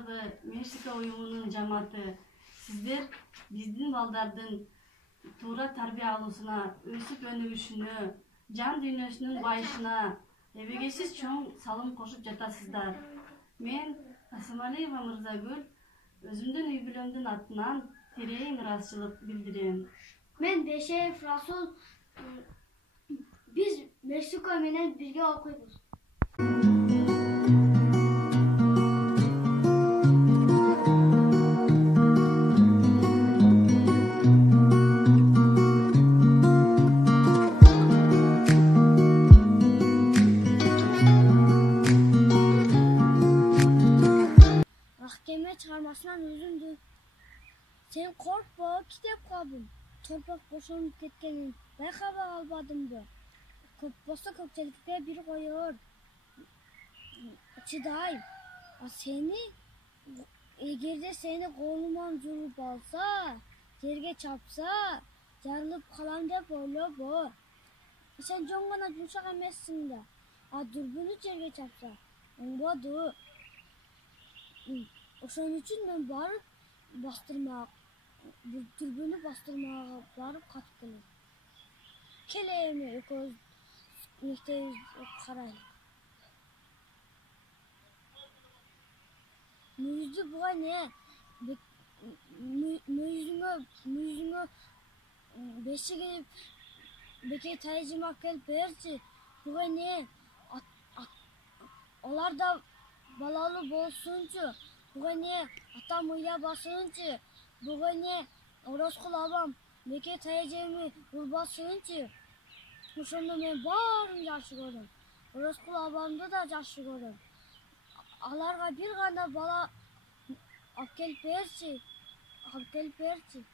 барды Мексика уюмунун жамааты. Сиздер биздин балдардын туура тарбия алуусуна, өсүп өнүгүшүнө, жан дүйнөсүнүн байышына эбегейсиз чоң салым кошуп жатасыздар. Мен Асамалиева Мырзагүл өзүмдүн үй бүлөмдүн атынан терең ыраазычылык билдирем. Мен Бешеев Расул. Биз Мексика менен бирге окуйбуз. Mahkeme çağırmasından üzüldüm. Sen korkma, kitap kalbim. Torpak boşanıp ketkenin bayqaba almadım. Köp bolsa köpçelikte bir koyur. Çıday. Egerde seni kolumdan jurup alsa, yerge çapsa, jarılıp kalam dep oylop. Sen joңгана жумшак эмессиң да. Дүрбүнү жерге чапса, оңбоду. Ошон үчүн мен барып дүрбүнү бастырмага барып катып келем. Келеме экөөбүз мектебибизди карайлы. Мүйүздү буга не? Мүйүзүмө бешиги бекей тайжыма келип берчи. Буга не? Олар да балалуу болсунчу. Буга не? Атам уя басынчы. Буга не? Ороскул абам бекей тайжыми урбасынчы. Ошондо мен баарын жакшы көрөм. Ороскул абамды да жакшы көрөм. Аларга бир гана бала алып келип берчи.